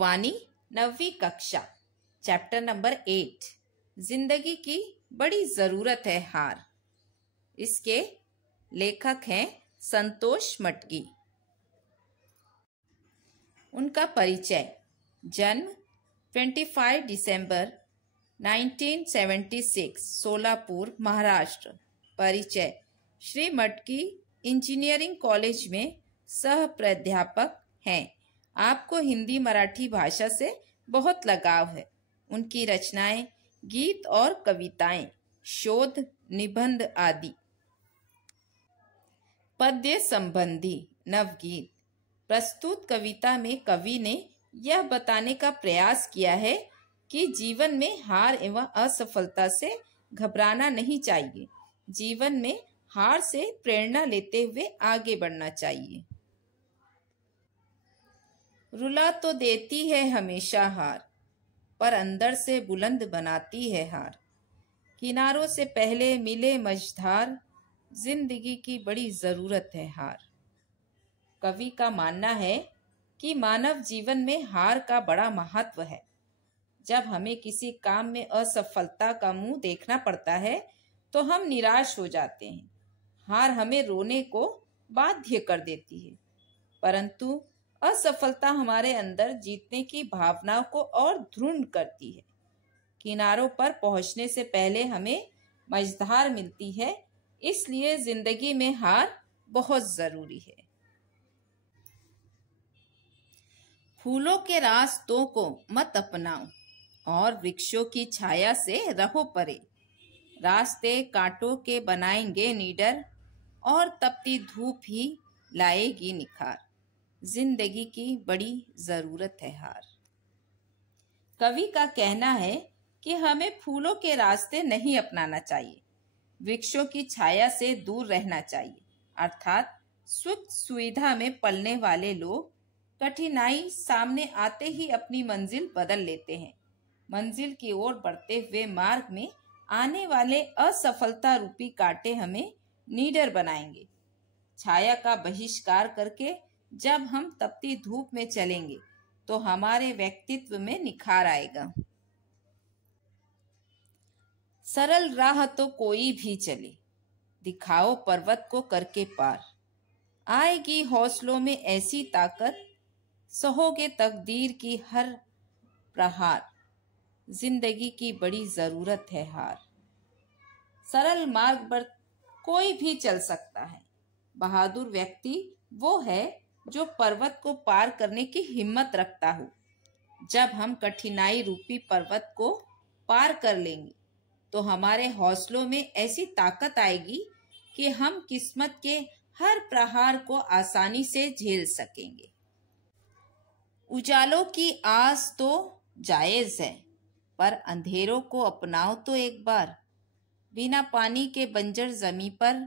लोकवाणी 9वीं कक्षा chapter number 8 जिंदगी की बड़ी जरूरत है हार। इसके लेखक हैं संतोष मटगी। उनका परिचय। जन्म 25 दिसंबर 1976 सोलापुर महाराष्ट्र। परिचय। श्री मटगी इंजीनियरिंग कॉलेज में सह प्राध्यापक हैं। आपको हिंदी मराठी भाषा से बहुत लगाव है। उनकी रचनाएं, गीत और कविताएं, शोध, निबंध आदि। पद्य संबंधी नवगीत। प्रस्तुत कविता में कवि ने यह बताने का प्रयास किया है कि जीवन में हार एवं असफलता से घबराना नहीं चाहिए। जीवन में हार से प्रेरणा लेते हुए आगे बढ़ना चाहिए। रुला तो देती है हमेशा हार, पर अंदर से बुलंद बनाती है हार। किनारों से पहले मिले मझधार, जिंदगी की बड़ी जरूरत है हार। कवि का मानना है कि मानव जीवन में हार का बड़ा महत्व है। जब हमें किसी काम में असफलता का मुंह देखना पड़ता है तो हम निराश हो जाते हैं। हार हमें रोने को बाध्य कर देती है, परंतु असफलता हमारे अंदर जीतने की भावना को और दृढ़ करती है। किनारों पर पहुंचने से पहले हमें मझधार मिलती है, इसलिए जिंदगी में हार बहुत जरूरी है। फूलों के रास्तों को मत अपनाओ और वृक्षों की छाया से रहो परे। रास्ते कांटों के बनाएंगे निडर और तपती धूप ही लाएगी निखार। जिंदगी की बड़ी जरूरत है हार। कवि का कहना है कि हमें फूलों के रास्ते नहीं अपनाना चाहिए, वृक्षों की छाया से दूर रहना चाहिए। अर्थात सुख सुविधा में पलने वाले लोग कठिनाई सामने आते ही अपनी मंजिल बदल लेते हैं। मंजिल की ओर बढ़ते हुए मार्ग में आने वाले असफलता रूपी कांटे हमें निडर बनाएंगे। छाया का बहिष्कार करके जब हम तपती धूप में चलेंगे तो हमारे व्यक्तित्व में निखार आएगा। सरल राह तो कोई भी चले, दिखाओ पर्वत को करके पार। आएगी हौसलों में ऐसी ताकत, सहोगे तकदीर की हर प्रहार। जिंदगी की बड़ी जरूरत है हार। सरल मार्ग पर कोई भी चल सकता है। बहादुर व्यक्ति वो है जो पर्वत को पार करने की हिम्मत रखता हो। जब हम कठिनाई रूपी पर्वत को पार कर लेंगे तो हमारे हौसलों में ऐसी ताकत आएगी कि हम किस्मत के हर प्रहार को आसानी से झेल सकेंगे। उजालों की आस तो जायज है, पर अंधेरों को अपनाओ तो एक बार। बिना पानी के बंजर जमीन पर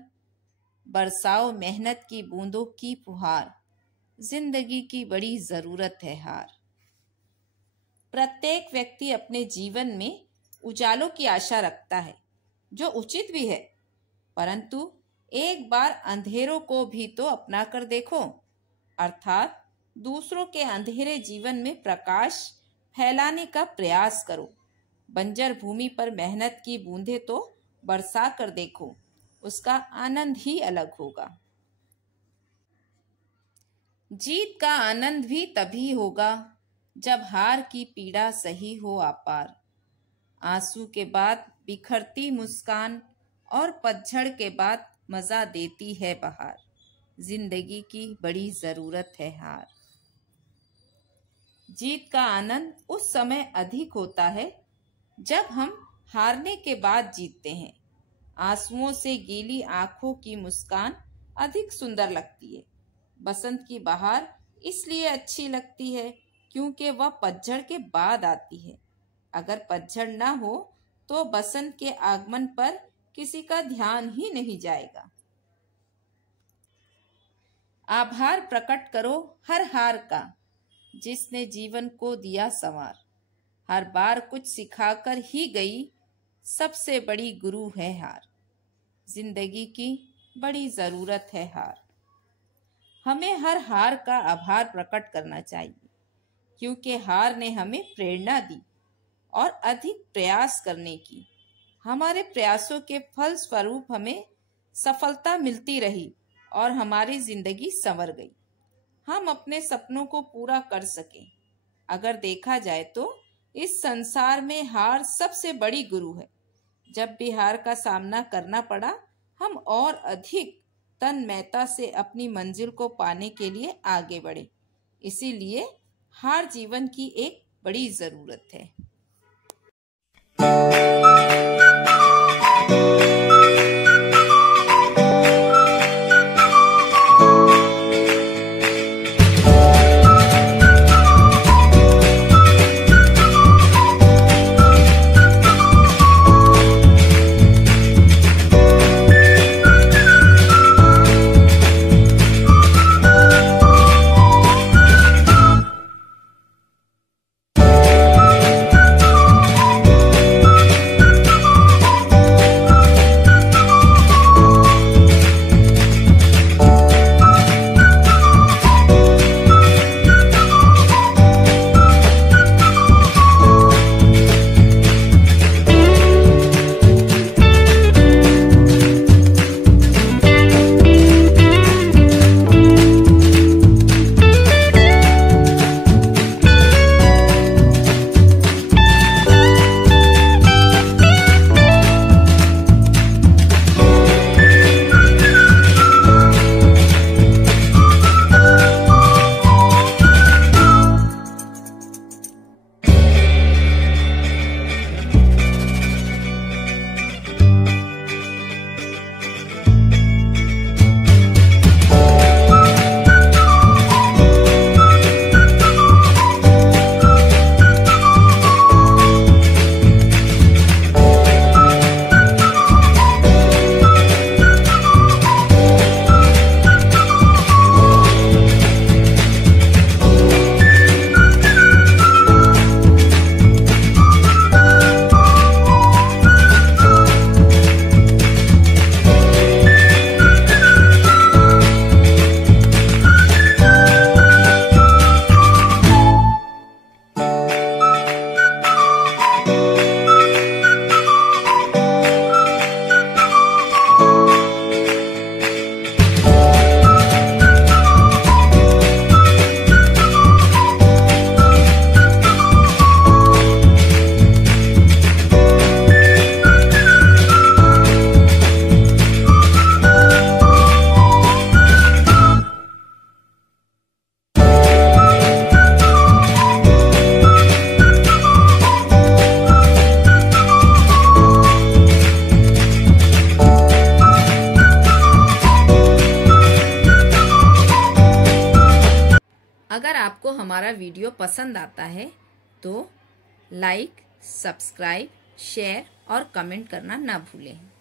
बरसाओ मेहनत की बूंदों की फुहार। जिंदगी की बड़ी जरूरत है हार। प्रत्येक व्यक्ति अपने जीवन में उजालों की आशा रखता है, जो उचित भी है, परंतु एक बार अंधेरों को भी तो अपना कर देखो। अर्थात दूसरों के अंधेरे जीवन में प्रकाश फैलाने का प्रयास करो। बंजर भूमि पर मेहनत की बूंदें तो बरसा कर देखो, उसका आनंद ही अलग होगा। जीत का आनंद भी तभी होगा जब हार की पीड़ा सही हो अपार। आंसू के बाद बिखरती मुस्कान और पतझड़ के बाद मजा देती है बहार। जिंदगी की बड़ी जरूरत है हार। जीत का आनंद उस समय अधिक होता है जब हम हारने के बाद जीतते हैं। आंसुओं से गीली आंखों की मुस्कान अधिक सुंदर लगती है। बसंत की बहार इसलिए अच्छी लगती है क्योंकि वह पतझड़ के बाद आती है। अगर पतझड़ ना हो तो बसंत के आगमन पर किसी का ध्यान ही नहीं जाएगा। आभार प्रकट करो हर हार का, जिसने जीवन को दिया संवार। हर बार कुछ सिखाकर ही गई, सबसे बड़ी गुरु है हार। जिंदगी की बड़ी जरूरत है हार। हमें हर हार का आभार प्रकट करना चाहिए, क्योंकि हार ने हमें प्रेरणा दी और अधिक प्रयास करने की। हमारे प्रयासों के फल स्वरूप हमें सफलता मिलती रही और हमारी जिंदगी संवर गई। हम अपने सपनों को पूरा कर सके। अगर देखा जाए तो इस संसार में हार सबसे बड़ी गुरु है। जब भी हार का सामना करना पड़ा, हम और अधिक तन्मयता से अपनी मंजिल को पाने के लिए आगे बढ़े। इसीलिए हार जीवन की एक बड़ी जरूरत है। अगर आपको हमारा वीडियो पसंद आता है तो लाइक, सब्सक्राइब, शेयर और कमेंट करना ना भूलें।